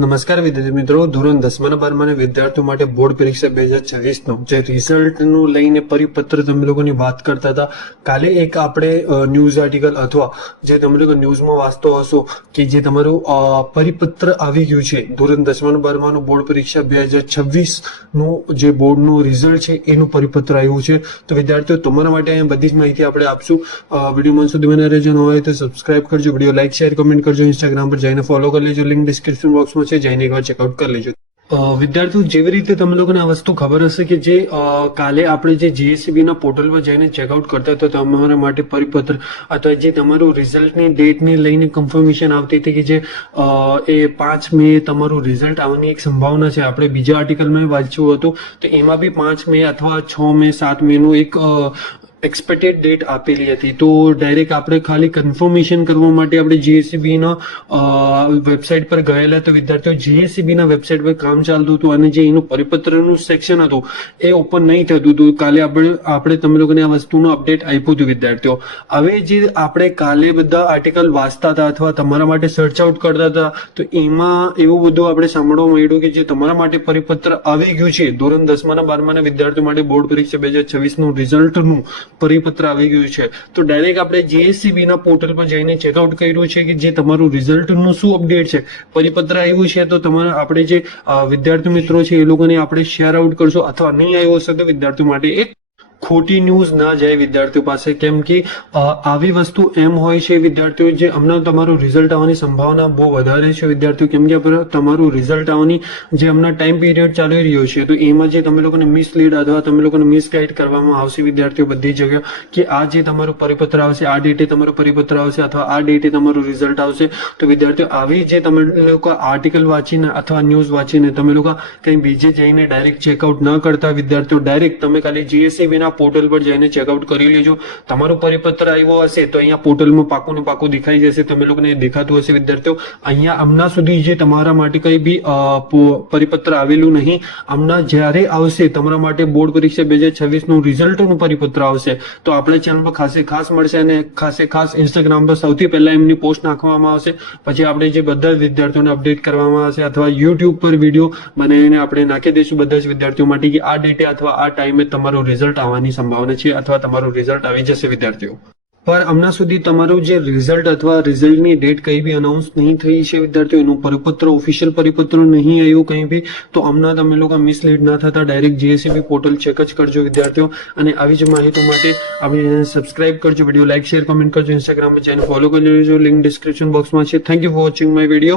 નમસ્કાર વિદ્યાર્થી મિત્રો, ધોરણ 10 અને 12 વિદ્યાર્થીઓ માટે બોર્ડ પરીક્ષા 2026 નો જે રિઝલ્ટનું લઈને પરિપત્ર તમે લોકોની વાત કરતા હતા. કાલે એક આપણે ન્યૂઝ આર્ટિકલ અથવા જે તમે લોકો ન્યૂઝમાં વાંચતો હશો કે જે તમારું પરિપત્ર આવી ગયું છે ધોરણ 10 અને 12 બોર્ડ પરીક્ષા 2026 નું જે બોર્ડનું રિઝલ્ટ છે એનું પરિપત્ર આવ્યું છે. તો વિદ્યાર્થીઓ તમારા માટે અહીંયા બધી જ માહિતી આપણે આપશું. વિડીયોમાં સુધી મને રહેજો, ન હોય તો સબસ્ક્રાઇબ કરજો, વિડીયો લાઈક શેર કમેન્ટ કરજો, ઇન્સ્ટાગ્રામ પર જઈને ફોલો કરી લેજો, લિંક ડિસ્ક્રિપ્શન બોક્સમાં છે, જઈને એકવાર ચેકઆઉટ કરી લેજો. વિદ્યાર્થીઓ, જેવી રીતે તમે લોકોને આ વસ્તુ ખબર હશે કે જે કાલે આપણે જે જીએસસીબી ના પોર્ટલ પર જઈને ચેકઆઉટ કરતા તો તમારા માટે પરિપત્ર અથવા જે તમારું રિઝલ્ટની ડેટને લઈને કન્ફર્મેશન આવતી હતી કે જે એ 5 મે તમારું રિઝલ્ટ આવવાની એક સંભાવના છે. આપણે બીજા આર્ટિકલમાં વાંચ્યું હતું તો એમાં બી 5 મે અથવા 6 મે 7 મેનું એક એક્સપેક્ટેડ ડેટ આપેલી હતી. તો ડાયરેક્ટ આપણે ખાલી કન્ફર્મેશન કરવા માટે આપણે જીએસસીબી ના વેબસાઇટ પર ગયેલા. તો વિદ્યાર્થીઓ, જીએસસીબી ના વેબસાઇટ પર કામ ચાલતું હતું અને જે એનું પરિપત્રનું સેક્શન હતું એ ઓપન નહીં થતું હતું. કાલે આપણે તમે લોકોને આ વસ્તુનું અપડેટ આપ્યું હતું વિદ્યાર્થીઓ. હવે જે આપણે કાલે બધા આર્ટિકલ વાંચતા હતા અથવા તમારા માટે સર્ચ આઉટ કરતા હતા તો એમાં એવું બધું આપણે સાંભળવા મળ્યું કે જે તમારા માટે પરિપત્ર આવી ગયું છે ધોરણ 10 અને 12 વિદ્યાર્થીઓ માટે બોર્ડ પરીક્ષા 2026 નું રિઝલ્ટનું પરિપત્ર આવી ગયું છે. તો ડાયરેક્ટ આપણે જીએસસીબી ના પોર્ટલ પર જઈને ચેકઆઉટ કર્યું છે કે જે તમારું રિઝલ્ટનું શું અપડેટ છે, પરિપત્ર આવ્યું છે. તો તમારા આપણે જે વિદ્યાર્થી મિત્રો છે એ લોકોને આપણે શેર આઉટ કરશો અથવા નહીં આવ્યો હશે તો વિદ્યાર્થીઓ માટે એક ખોટી ન્યૂઝ ના જાય વિદ્યાર્થીઓ પાસે. કેમ કે આવી વસ્તુ એમ હોય છે વિદ્યાર્થીઓ, જે હમણાં તમારું રિઝલ્ટ આવવાની સંભાવના બહુ વધારે છે વિદ્યાર્થીઓ. કેમ કે તમારું રિઝલ્ટ આવવાની જે હમણાં ટાઈમ પીરિયડ ચાલી રહ્યો છે તો એમાં જે તમે લોકોને મિસલીડ અથવા તમે લોકોને મિસગાઈડ કરવામાં આવશે વિદ્યાર્થીઓ બધી જગ્યા કે આ જે તમારું પરિપત્ર આવશે, આ ડેટે તમારું પરિપત્ર આવશે અથવા આ ડેટે તમારું રિઝલ્ટ આવશે. તો વિદ્યાર્થીઓ, આવી જે તમે લોકો આર્ટિકલ વાંચીને અથવા ન્યૂઝ વાંચીને તમે લોકો કંઈ બીજે જઈને ડાયરેક્ટ ચેકઆઉટ ન કરતા વિદ્યાર્થીઓ, ડાયરેક્ટ તમે ખાલી જીએસસીબી પોર્ટલ પર જઈને ચેકઆઉટ કરી લેજો. તમારું પરિપત્ર આવ્યો હશે તો અહીંયા પોર્ટલમાં પાકું ને પાકું દેખાઈ જશે, તમે લોકોને દેખાતું હશે વિદ્યાર્થીઓ. અહીંયા હમણાં સુધી જે તમારા માટે કઈ બી પરિપત્ર આવેલું નહીં. હમણાં જ્યારે આવશે તમારા માટે બોર્ડ પરીક્ષા 2026 નું રિઝલ્ટનું પરિપત્ર આવશે તો આપણા ચેનલ પર ખાસ મળશે અને ખાસ ઇન્સ્ટાગ્રામ પર સૌથી પહેલા એમની પોસ્ટ નાખવામાં આવશે. પછી આપણે જે બધા વિદ્યાર્થીઓને અપડેટ કરવામાં આવશે અથવા યુટ્યુબ પર વિડીયો બનાવીને આપણે નાખી દઈશું બધા જ વિદ્યાર્થીઓ માટે કે આ ડેટે અથવા આ ટાઈમે તમારું રિઝલ્ટ આવવાની સંભાવના છે અથવા તમારું રિઝલ્ટ આવી જશે વિદ્યાર્થીઓ. પર હમણાં સુધી તમારું જે રિઝલ્ટ અથવા રિઝલ્ટની ડેટ કઈ બી અનાઉન્સ નહીં થઈ છે વિદ્યાર્થીઓ, એનું પરિપત્ર ઓફિશિયલ પરિપત્ર નહીં આવ્યું કંઈ બી. તો હમણાં તમે લોકો મિસલીડ ના થતા ડાયરેક્ટ જીએસસીબી પોર્ટલ ચેક જ કરજો વિદ્યાર્થીઓ. અને આવી જ માહિતી માટે આપણે સબસ્ક્રાઇબ કરજો, વિડીયો લાઈક શેર કમેન્ટ કરજો, ઇન્સ્ટાગ્રામમાં જઈને ફોલો કરી લેજો, લિંક ડિસ્ક્રિપ્શન બોક્સમાં છે. Thank you for watching my video.